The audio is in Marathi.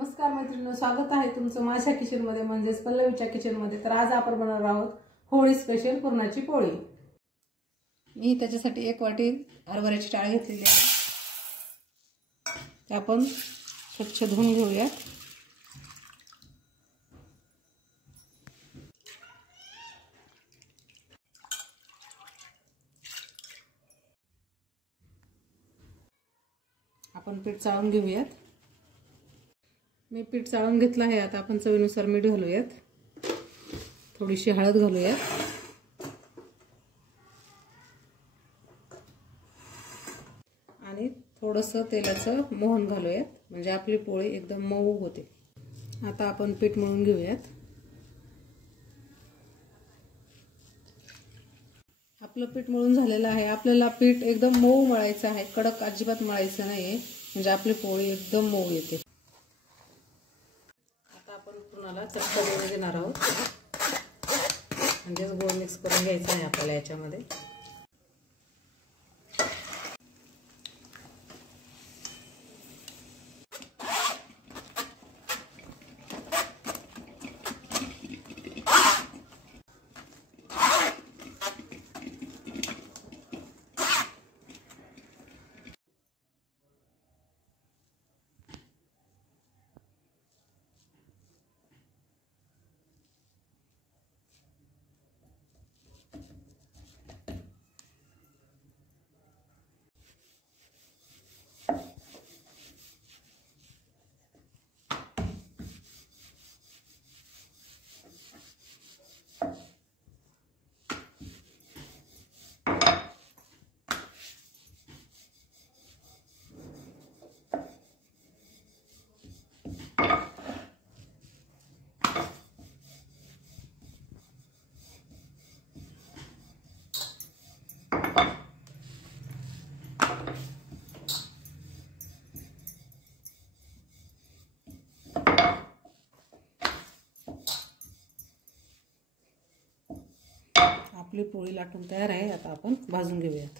नमस्कार मैत्रिणींनो, स्वागत आहे तुमचं माझ्या किचन मध्ये म्हणजेच पल्लवीच्या किचन मध्ये। तर आज आपण बनवणार आहोत होळी स्पेशल पुरणाची पोळी। मी त्याच्यासाठी 1 वाटी हरभऱ्याची डाळ घेतलेली आहे। ते आपण स्वच्छ धुवून घेऊया। आपण पीठ चाळून घेऊयात। मी पीठ चाळून घेतलं आहे। आता आपण चवीनुसार मीठ घालूयात, थोडीशी हळद घालूयात आणि थोडंसं तेलाचं मोहन घालूयात, म्हणजे आपली पोळी एकदम मऊ होते। आता आपण पीठ मळून घेऊयात। आपलं पीठ मळून झालेलं आहे। आपल्याला पीठ एकदम मऊ मळायचं आहे, कडक अजिबात मळायचं नाही, म्हणजे आपली पोळी एकदम मऊ येते। आपण पुरणाला चटका देणार आहोत, म्हणजे गोल मिक्स करून घ्यायचं आहे आपल्याला याच्यामध्ये। आपली पोळी लाटून तयार आहे। आता आपण भाजून घेऊयात।